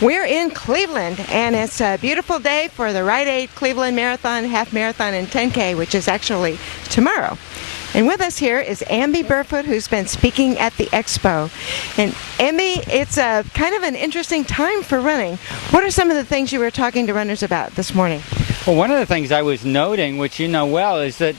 We're in Cleveland, and it's a beautiful day for the Rite Cleveland Marathon, Half Marathon, and 10K, which is actually tomorrow. And with us here is Amby Burfoot, who's been speaking at the expo. And Amby, it's a kind of an interesting time for running. What are some of the things you were talking to runners about this morning? Well, one of the things I was noting, which you know well, is that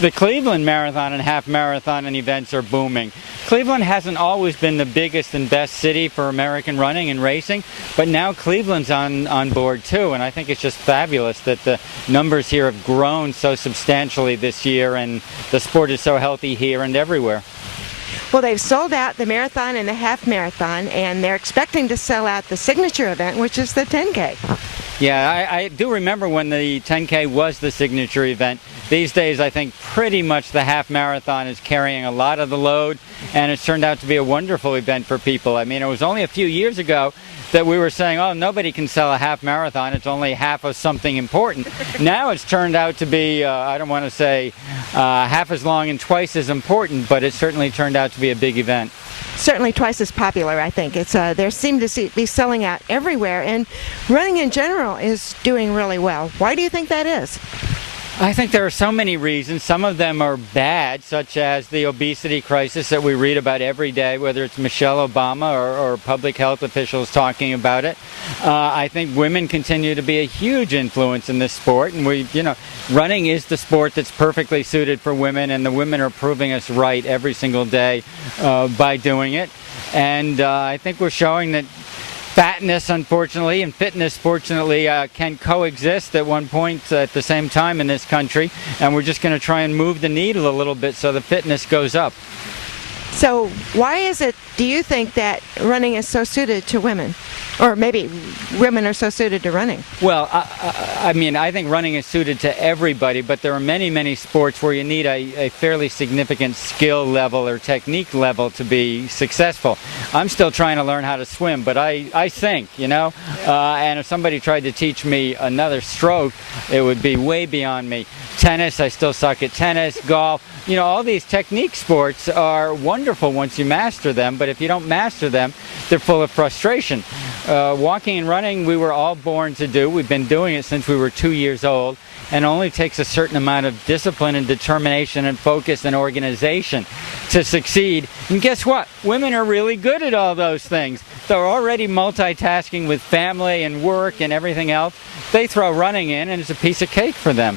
the Cleveland Marathon and Half Marathon and events are booming. Cleveland hasn't always been the biggest and best city for American running and racing, but now Cleveland's on board too, and I think it's just fabulous that the numbers here have grown so substantially this year, and the sport is so healthy here and everywhere. Well, they've sold out the marathon and the half marathon, and they're expecting to sell out the signature event, which is the 10K. Yeah, I do remember when the 10K was the signature event. These days, I think pretty much the half marathon is carrying a lot of the load, and it's turned out to be a wonderful event for people. I mean, it was only a few years ago that we were saying, oh, nobody can sell a half marathon, it's only half of something important. Now it's turned out to be, I don't want to say half as long and twice as important, but it certainly turned out to be a big event. Certainly twice as popular, I think. It's they seem to be selling out everywhere, and running in general is doing really well. Why do you think that is? I think there are so many reasons. Some of them are bad, such as the obesity crisis that we read about every day, whether it's Michelle Obama or public health officials talking about it. I think women continue to be a huge influence in this sport, and running is the sport that's perfectly suited for women, and the women are proving us right every single day by doing it. And I think we're showing that fatness, unfortunately, and fitness, fortunately, can coexist at one point at the same time in this country, and we're just going to try and move the needle a little bit so the fitness goes up. So why is it, do you think, that running is so suited to women? Or maybe women are so suited to running? Well, I mean, I think running is suited to everybody, but there are many, many sports where you need a fairly significant skill level or technique level to be successful. I'm still trying to learn how to swim, but I sink, and if somebody tried to teach me another stroke, it would be way beyond me. Tennis, I still suck at tennis. Golf, all these technique sports are wonderful once you master them, but if you don't master them, they're full of frustration. Walking and running, we were all born to do. We've been doing it since we were 2 years old, and it only takes a certain amount of discipline and determination and focus and organization to succeed. And guess what? Women are really good at all those things. They're already multitasking with family and work and everything else. They throw running in, and it's a piece of cake for them.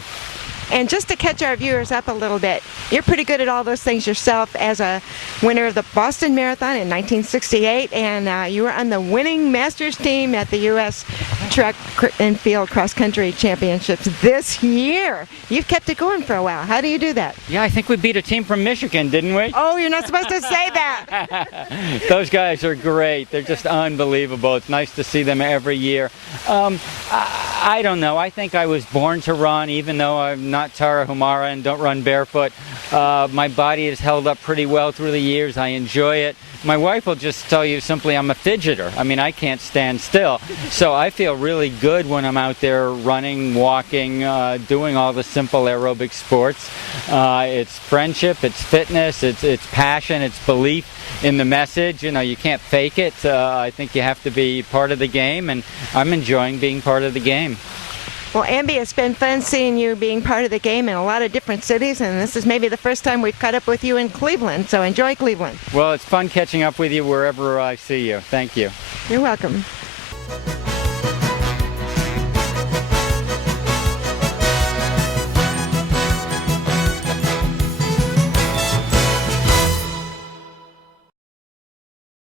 And just to catch our viewers up a little bit, you're pretty good at all those things yourself as a winner of the Boston Marathon in 1968, and you were on the winning Masters team at the U.S. Track and Field Cross Country Championships this year. You've kept it going for a while. How do you do that? Yeah, I think we beat a team from Michigan, didn't we? Oh, you're not supposed to say that. Those guys are great. They're just unbelievable. It's nice to see them every year. I don't know. I think I was born to run, even though I'm not Tara Humara and don't run barefoot. My body has held up pretty well through the years. I enjoy it. My wife will just tell you simply I'm a fidgeter. I mean, I can't stand still. So I feel really good when I'm out there running, walking, doing all the simple aerobic sports. It's friendship, it's fitness, it's passion, it's belief in the message. You can't fake it. I think you have to be part of the game, and I'm enjoying being part of the game. Well, Amby, it's been fun seeing you being part of the game in a lot of different cities, and this is maybe the first time we've caught up with you in Cleveland, so enjoy Cleveland. Well, it's fun catching up with you wherever I see you. Thank you. You're welcome.